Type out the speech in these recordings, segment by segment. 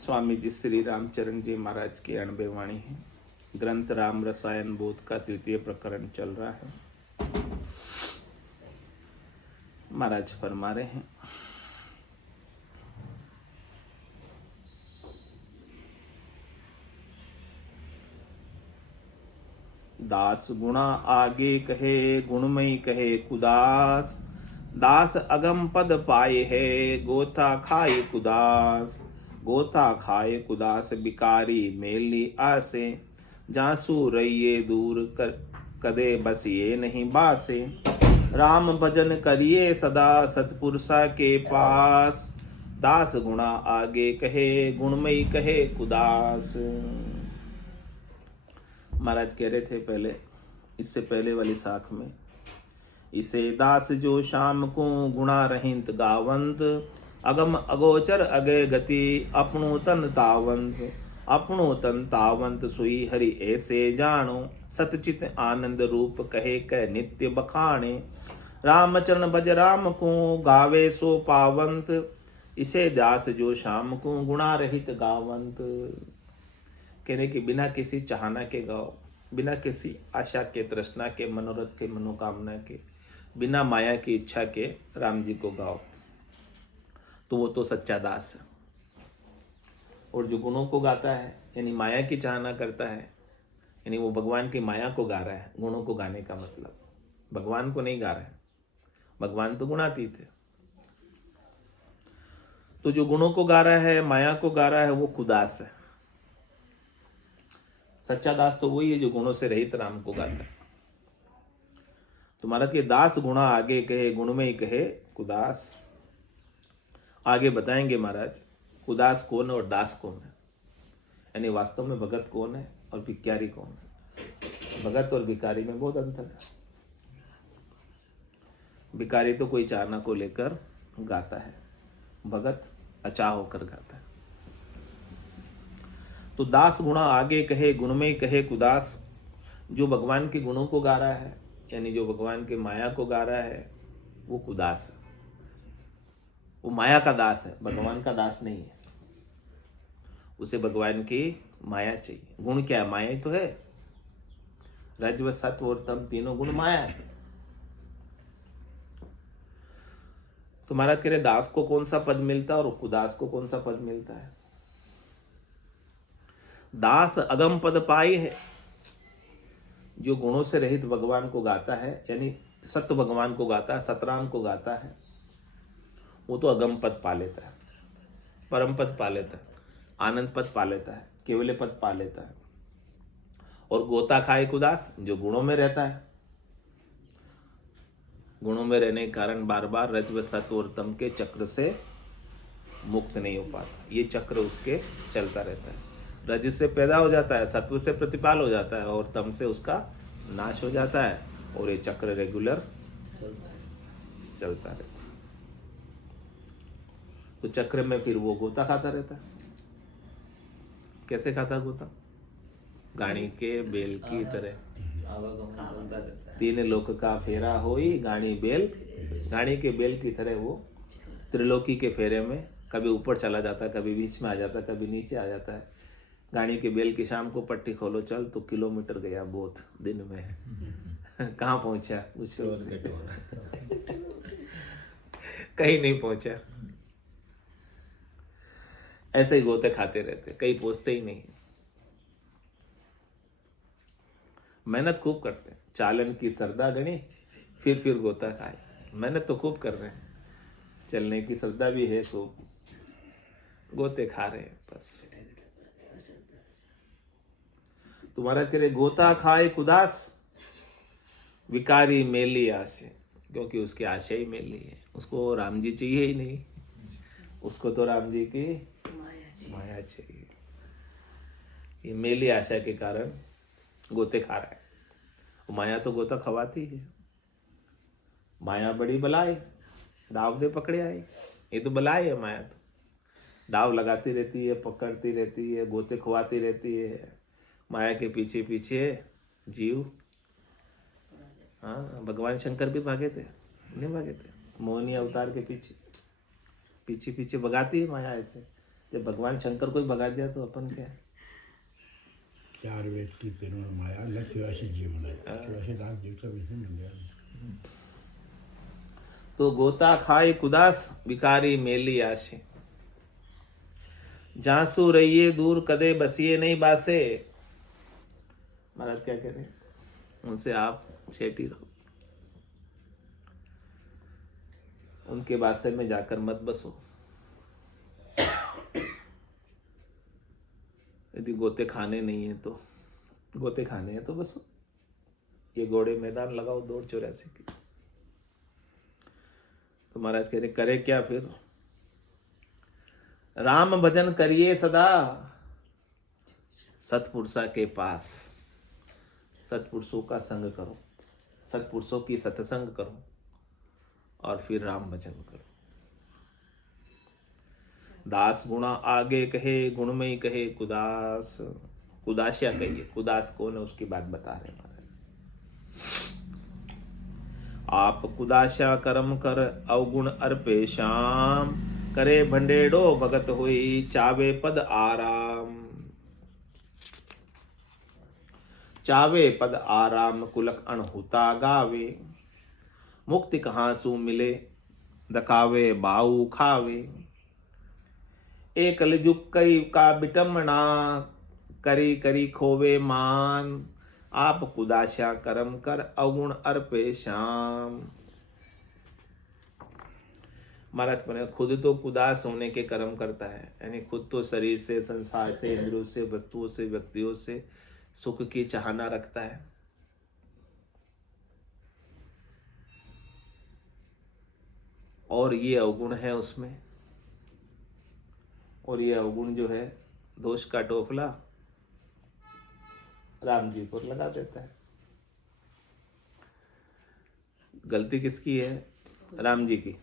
स्वामी जी श्री रामचरण जी महाराज की अणबे वाणी है। ग्रंथ राम रसायन बोध का तृतीय प्रकरण चल रहा है। महाराज फरमा रहे हैं, दास गुणा आगे कहे गुणमयी कहे कुदास। दास अगम पद पाए है गोता खाए कुदास। गोता खाए कुदास बिकारी मेली आसे। जासू रहिए दूर कर कदे बस ये नहीं बासे। राम भजन करिए सदा सतपुरुषा के पास। दास गुणा आगे कहे गुणमयी कहे कुदास। महाराज कह रहे थे पहले, इससे पहले वाली साख में, इसे दास जो शाम को गुणा रहिंत गावंत। अगम अगोचर अगे गति अपनो तन तावंत। अपनो तन तावंत सुई हरि ऐसे जानो। सतचित आनंद रूप कहे कह नित्य बखाणे। रामचरण भज राम को गावे सो पावंत। इसे दास जो शाम को गुणा रहित गावंत। कहने कि बिना किसी चाहना के गाओ, बिना किसी आशा के, तृष्णा के, मनोरथ के, मनोकामना के, बिना माया की इच्छा के राम जी को गाओ, तो वो तो सच्चा दास है। और जो गुणों को गाता है, यानी माया की चाहना करता है, यानी वो भगवान की माया को गा रहा है। गुणों को गाने का मतलब भगवान को नहीं गा रहा है, भगवान तो गुणातीत है। तो जो गुणों को गा रहा है, माया को गा रहा है, वो कुदास है। सच्चा दास तो वही है जो गुणों से रहित राम को गाता है। तो महाराज के दास गुणा आगे कहे गुण में ही कहे कुदास। आगे बताएंगे महाराज कुदास कौन है और दास कौन है, यानी वास्तव में भगत कौन है और भिखारी कौन है। भगत और भिखारी में बहुत अंतर है। भिखारी तो कोई चाहना को लेकर गाता है, भगत अचाह होकर गाता है। तो दास गुणा आगे कहे गुण में कहे कुदास। जो भगवान के गुणों को गा रहा है, यानी जो भगवान के माया को गा रहा है, वो कुदास है। वो माया का दास है, भगवान का दास नहीं है। उसे भगवान की माया चाहिए। गुण क्या है? माया ही तो है। रज्व सत्व और तम तीनों गुण माया है। तो महाराज कह रहे दास को कौन सा पद मिलता है और कुदास को कौन सा पद मिलता है। दास अगम पद पाई है, जो गुणों से रहित भगवान को गाता है, यानी सत्य भगवान को गाता है, सतराम को गाता है, वो तो अगम पद पा लेता है, परम पद पा लेता है, आनंद पद पा लेता है, केवल पद पा लेता है। और गोता खाए कुदास, जो गुणों में रहता है, गुणों में रहने के कारण बार बार रज्व सत्व और तम के चक्र से मुक्त नहीं हो पाता। ये चक्र उसके चलता रहता है। रज से पैदा हो जाता है, सत्व से प्रतिपाल हो जाता है और तम से उसका नाश हो जाता है, और ये चक्र रेगुलर चलता रहता है। तो चक्र में फिर वो गोता खाता रहता है। कैसे खाता गोता? गाड़ी के बेल की तरह। तीन लोक का फेरा होई गाड़ी बेल। गाड़ी के बेल की तरह वो त्रिलोकी के फेरे में कभी ऊपर चला जाता है, कभी बीच में आ जाता है, कभी नीचे आ जाता है। गाड़ी के बेल की शाम को पट्टी खोलो चल तो किलोमीटर गया बोध दिन में। कहाँ पहुंचा पूछो कहीं नहीं पहुंचा। ऐसे ही गोते खाते रहते, कहीं पहुंचते ही नहीं। मेहनत खूब करते, चालन की श्रद्धा गणी फिर गोता खाए। मेहनत तो खूब कर रहे हैं, चलने की श्रद्धा भी है खूब, गोते खा रहे हैं बस। तो महाराज कह रहे गोता खाए कुदास विकारी मेली आसे, क्योंकि उसकी आशा ही मेली है। उसको राम जी चाहिए ही नहीं, उसको तो राम जी की माया चाहिए। ये मेली आशा के कारण गोते खा रहा है। माया तो गोता खवाती है। माया बड़ी बलाई, दाव दे पकड़े आई। ये तो बलाई है माया। तो दाव लगाती रहती है, पकड़ती रहती है, गोते खुआती रहती है। माया के पीछे पीछे जीव। हाँ, भगवान शंकर भी भागे थे, नहीं भागे थे? मोहिनी अवतार के पीछे पीछे पीछे भगाती है माया ऐसे। जब भगवान शंकर को ही भगा दिया तो अपन क्या है? 4 वेद की पेरों माया लग 84 जीवन है, 84 लाख देवता विष्णु मिल गया। तो गोता खाए कुदास बिकारी मेली आशे, जासू रहिए दूर कदे बसिए नहीं बासे। महाराज क्या कह रहे हैं? उनसे आप छेटी रहो, उनके बासे में जाकर मत बसो। यदि गोते खाने नहीं है तो गोते खाने हैं तो बसो। ये घोड़े मैदान लगाओ दौड़ 84 की। तो महाराज कह रहे करे क्या फिर? राम भजन करिए सदा सतपुरुषा के पास। सतपुरुषों का संग करो, सतपुरुषों की सत्संग करो और फिर राम भजन करो। दास गुणा आगे कहे गुणमयी कहे कुदास। कुदासिया कहिए, कुदास कौन है उसकी बात बता रहे महाराज। आप कुदासिया कर्म कर अवगुण अर्पे श्याम, करे भंडेडो भगत हुई चावे पद आराम। चावे पद आराम कुलक अणहुता गावे, मुक्ति कहाँ सु मिले दकावे बाऊ खावे। एक कलयुग कई का बिटमना, करी करी खोवे मान। आप कुदाशा कर्म कर अवगुण अर्पे श्याम। महाराज पर खुद तो कुदास होने के कर्म करता है, यानी खुद तो शरीर से, संसार से, इंद्रियों से, वस्तुओं से, व्यक्तियों से सुख की चाहना रखता है। और ये अवगुण है उसमें, और ये अवगुण जो है दोष का टोपला राम जी पर लगा देता है। गलती किसकी है? राम जी की,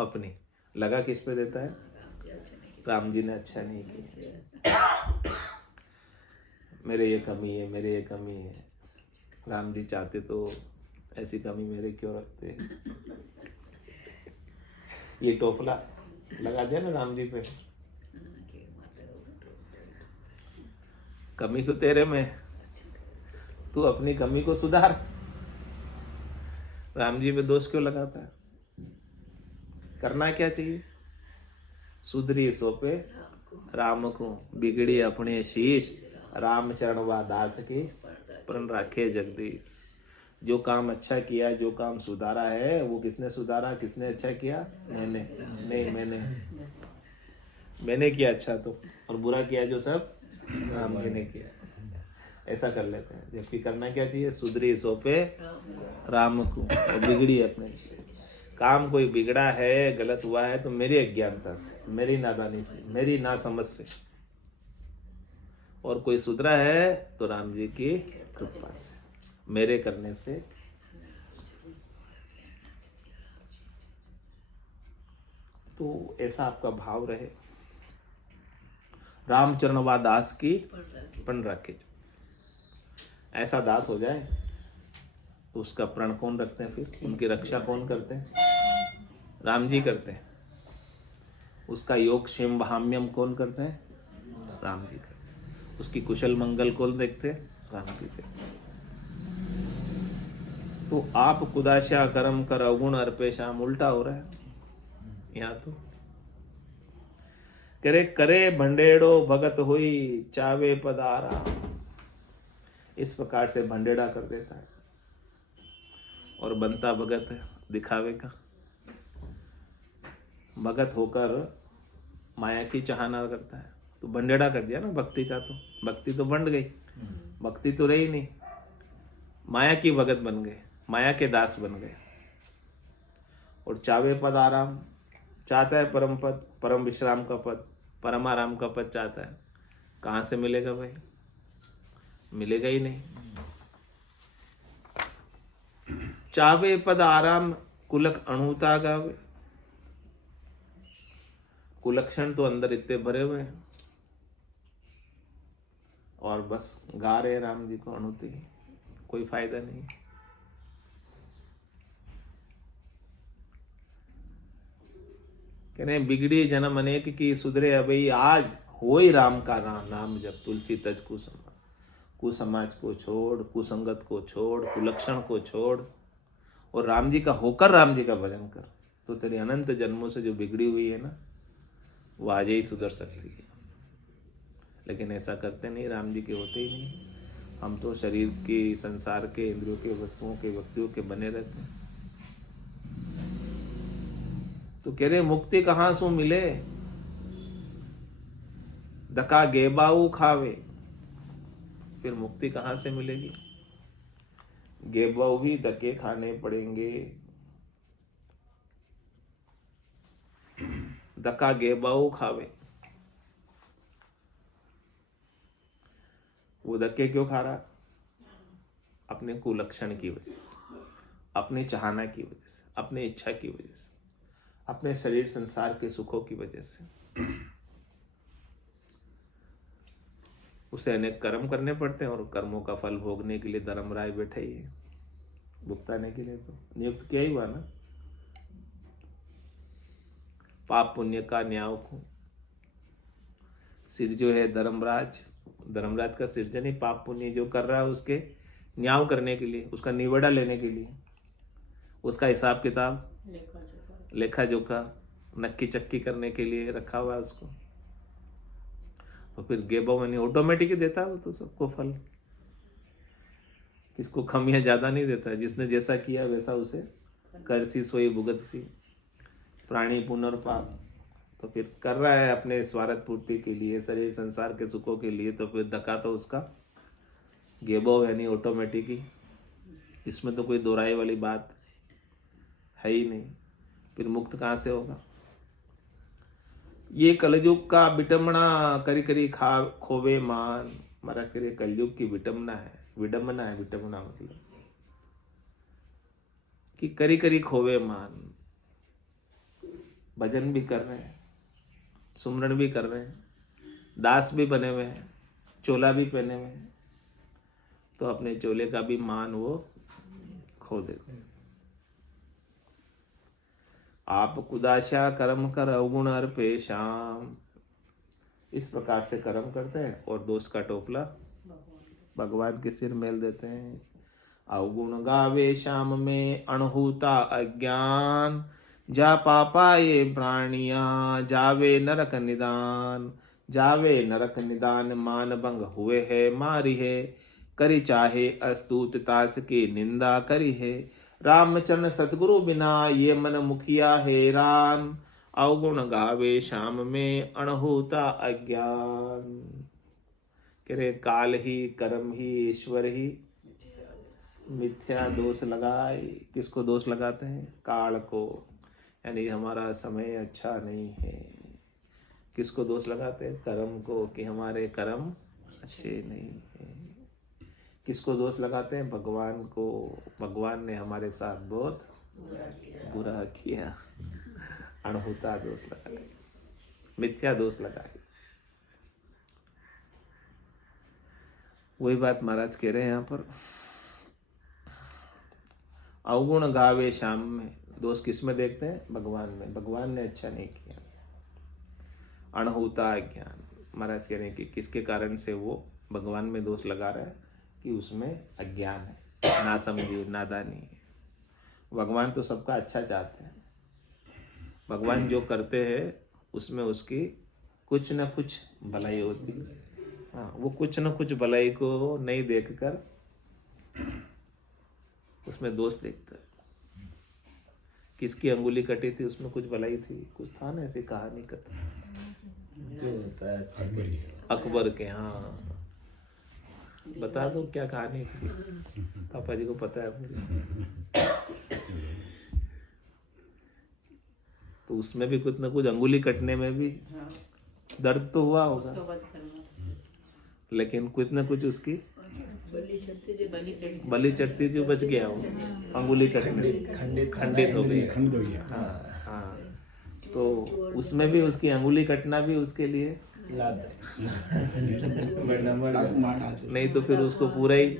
अपनी। लगा किस पे देता है? राम जी ने अच्छा नहीं किया, मेरे ये कमी है, मेरे ये कमी है। राम जी चाहते तो ऐसी कमी मेरे क्यों रखते? ये टोपला लगा दिया ना राम जी पे। कमी तो तेरे में, तू अपनी कमी को सुधार। राम जी पे दोष क्यों लगाता है? करना क्या चाहिए? सुधरी सोपे राम को, बिगड़ी अपने शीश। राम चरण व दास के प्रण राखे जगदीश। जो काम अच्छा किया, जो काम सुधारा है, वो किसने सुधारा, किसने अच्छा किया? मैंने नहीं, मैंने किया अच्छा तो, और बुरा किया जो सब राम जी ने किया। ऐसा कर लेते हैं। जबकि करना क्या चाहिए? सुधरी सोपे राम को और बिगड़ी अपने। काम कोई बिगड़ा है, गलत हुआ है तो मेरी अज्ञानता से, मेरी नादानी से, मेरी नासमझ से। और कोई सुधरा है तो राम जी की कृपा से, मेरे करने से। तो ऐसा आपका भाव रहे। रामचरण व दास की प्रण रखे। ऐसा दास हो जाए तो उसका प्रण कौन रखते हैं? फिर उनकी रक्षा कौन करते हैं? राम जी करते हैं। उसका योग क्षेम भाम्यम कौन करते हैं? राम जी करते हैं। उसकी कुशल मंगल कौन देखते हैं? राम जी देखते हैं। तो आप कुदाशा कर्म कर अवगुण अर्पे श्याम, उल्टा हो रहा है यहाँ तो। करे करे भंडेड़ो भगत हुई चावे पदारा। इस प्रकार से भंडेड़ा कर देता है और बनता भगत है दिखावे का। भगत होकर माया की चाहना करता है तो भंडेड़ा कर दिया ना भक्ति का। तो भक्ति तो बंट गई, भक्ति तो रही नहीं, माया की भगत बन गए, माया के दास बन गए। और चावे पद आराम, चाहता है परम पद, परम विश्राम का पद, परमाराम का पद चाहता है। कहाँ से मिलेगा भाई? मिलेगा ही नहीं। चावे पद आराम कुलक अणुता गावे। कुलक्षण तो अंदर इतने भरे हुए हैं और बस गा रहे राम जी को अणुति, कोई फायदा नहीं। कह रहे बिगड़ी जन्म अनेक की सुधरे अबई, आज हो ही राम का नाम जब तुलसी तज कुसमाज। कुसमाज को छोड़, कुसंगत को छोड़, कुलक्षण को छोड़ और राम जी का होकर राम जी का भजन कर, तो तेरी अनंत जन्मों से जो बिगड़ी हुई है ना, वो आज ही सुधर सकती है। लेकिन ऐसा करते नहीं, राम जी के होते ही नहीं। हम तो शरीर के, संसार के, इंद्रियों के, वस्तुओं के, व्यक्तियों के बने रहते हैं। तो कह रहे मुक्ति कहाँ सु मिले, दका गेबाऊ खावे। फिर मुक्ति कहाँ से मिलेगी? गेबाऊ ही धक्के खाने पड़ेंगे। धक्का गेबाऊ खावे। वो धक्के क्यों खा रहा? अपने कुलक्षण की वजह से, अपने चाहना की वजह से, अपने इच्छा की वजह से, अपने शरीर संसार के सुखों की वजह से। उसे अनेक कर्म करने पड़ते हैं और कर्मों का फल भोगने के लिए धर्मराय बैठे ही है, भुगताने के लिए तो नियुक्त किया ही हुआ ना। पाप पुण्य का न्याय को सिर जो है धर्मराज, धर्मराज का सृजन ही पाप पुण्य जो कर रहा है उसके न्याय करने के लिए, उसका निबेड़ा लेने के लिए, उसका हिसाब किताब, लेखा जोखा, नक्की चक्की करने के लिए रखा हुआ है उसको। तो फिर गेबो मनी ऑटोमेटिक ही देता है वो तो सबको फल, किसको खमियां ज्यादा नहीं देता है। जिसने जैसा किया वैसा उसे करसी सोई भुगत सी, प्राणी पुनर्पाप। तो फिर कर रहा है अपने स्वार्थ पूर्ति के लिए, शरीर संसार के सुखों के लिए, तो फिर धक्का तो उसका गेबो यानी ऑटोमेटिक ही। इसमें तो कोई दोहराई वाली बात है ही नहीं। फिर मुक्त कहाँ से होगा? ये कलयुग का विटम्बना करी करी खा खोवे मान। महाराज करिए कलयुग की विटम्बना है, विडम्बना है। विटम्बना मतलब कि करी करी खोवे मान। भजन भी कर रहे हैं, सुमरण भी कर रहे हैं, दास भी बने हुए हैं, चोला भी पहने हुए हैं, तो अपने चोले का भी मान वो खो देते हैं। आप कुदाशा कर्म कर अवगुण अर्पे शाम। इस प्रकार से कर्म करते हैं और दोष का टोपला भगवान के सिर मेल देते हैं। अवगुण गावे शाम में अणहुता अज्ञान, जा पापा ये प्राणिया जावे नरक निदान। जावे नरक निदान मान भंग हुए है मारी है, करी चाहे अस्तुततास की निंदा करी है। रामचरण सतगुरु बिना ये मन मुखिया हैरान, अवगुण गावे शाम में अणहुता अज्ञान। कह रहे काल ही कर्म ही ईश्वर ही मिथ्या दोष लगाए। किसको दोष लगाते हैं? काल को, यानी हमारा समय अच्छा नहीं है। किसको दोष लगाते हैं? कर्म को, कि हमारे कर्म अच्छे नहीं है। किसको दोष लगाते हैं? भगवान को, भगवान ने हमारे साथ बहुत बुरा किया। अणहुता दोष लगाए, मिथ्या दोष लगाए। वही बात महाराज कह रहे हैं यहाँ पर। अवगुण गावे शाम में, दोष किस में देखते हैं? भगवान में। भगवान ने अच्छा नहीं किया। अणहुता ज्ञान, महाराज कह रहे हैं कि किसके कारण से वो भगवान में दोष लगा रहा है? कि उसमें अज्ञान है, ना समझी, नादानी है। भगवान तो सबका अच्छा चाहते हैं। भगवान जो करते हैं उसमें उसकी कुछ न कुछ भलाई होती है। हाँ, वो कुछ न कुछ भलाई को नहीं देखकर उसमें दोष देखता है। किसकी अंगुली कटी थी उसमें कुछ भलाई थी? कुछ था ना ऐसी कहानी कथा जो होता है अकबर के। हाँ, बता दो क्या कहानी थी? पापा जी को पता है पूरी। तो उसमें भी कुछ न कुछ, अंगुली कटने में भी दर्द तो हुआ होगा, लेकिन कुछ न कुछ उसकी बलि चढ़ती जो बच गया वो अंगुली कटने से, खंडित हो गई। खंड हो गया। हाँ हाँ, तो उसमें भी उसकी अंगुली कटना भी उसके लिए नहीं तो फिर उसको पूरा ही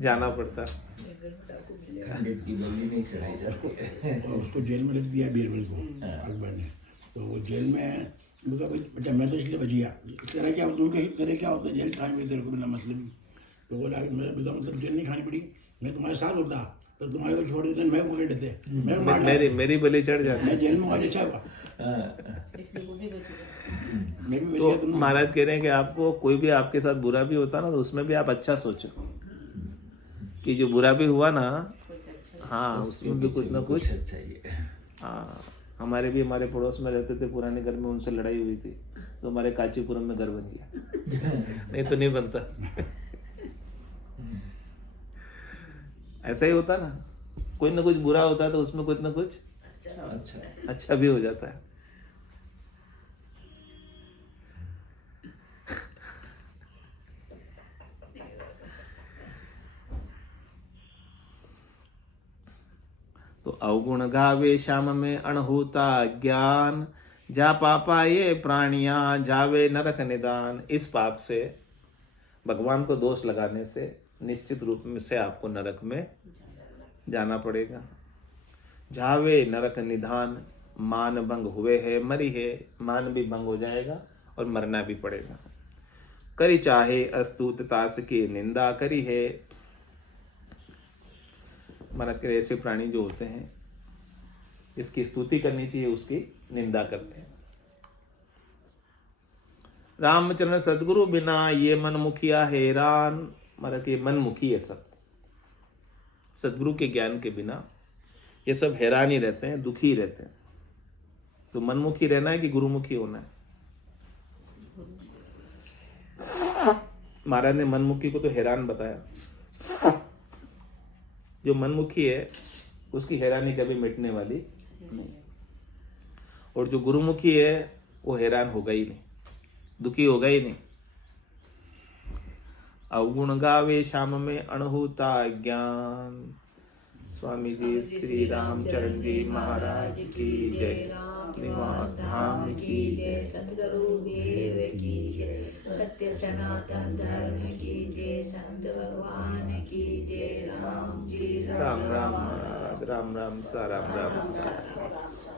जाना पड़ता। खंडित की बलि नहीं चढ़ाई जाती। और उसको जेल में रख दिया बीरबल को अकबर ने। तो वो जेल में मुझे बेटा मैं तो इसलिए बच गया, तेरा क्या तेरे क्या होता है जेल खाने में तेरे को बिना मतलब। तो बोला कि मेरा बिना मतलब जेल नहीं खानी पड़ी, मैं तुम्हारे साथ होता तो तुम्हारे को छोड़ देते, मैं पकड़ लेते, मैं मार मेरी मेरी बलि चढ़ जाती। मैं जेल में आज अच्छा हुआ, मैं भी बच तो गया। तुम महाराज कह रहे हैं कि आपको कोई भी आपके साथ बुरा भी होता ना तो उसमें भी आप अच्छा सोचो कि जो बुरा भी हुआ ना, हाँ उसमें भी कुछ ना कुछ अच्छा ही है। हाँ। हमारे पड़ोस में रहते थे पुराने घर में, उनसे लड़ाई हुई थी तो हमारे कांचीपुरम में घर बन गया। नहीं तो नहीं बनता। ऐसा ही होता ना, कोई ना कुछ बुरा होता है तो उसमें कुछ ना कुछ अच्छा भी हो जाता है। तो अवगुण गावे श्याम में अणहोता ज्ञान, जा पापा ये प्राणिया जावे नरक निदान। इस पाप से, भगवान को दोष लगाने से निश्चित रूप में से आपको नरक में जाना पड़ेगा। जावे नरक निधान, मान भंग हुए है मरी है, मान भी भंग हो जाएगा और मरना भी पड़ेगा। करी चाहे अस्तुतता की निंदा करी है। महाराज के ऐसे प्राणी जो होते हैं इसकी स्तुति करनी चाहिए, उसकी निंदा करते हैं। रामचरण सदगुरु बिना ये मन मुखिया हैरान। महाराज ये मन मुखी है सब, सदगुरु के ज्ञान के बिना ये सब हैरान ही रहते हैं, दुखी रहते हैं। तो मनमुखी रहना है कि गुरुमुखी होना है? महाराज ने मनमुखी को तो हैरान बताया। जो मनमुखी है उसकी हैरानी कभी मिटने वाली नहीं, और जो गुरुमुखी है वो हैरान होगा ही नहीं, दुखी होगा ही नहीं। अवगुण गावे श्याम में अणहुता ज्ञान। स्वामी जी श्री रामचरण जी महाराज की जय। निवास धाम की जय। सद्गुरु देव की जय। सत्य सनातन धर्म की जय। संत भगवान की जय। राम जी राम राम महाराज, राम राम सा, राम राम सा।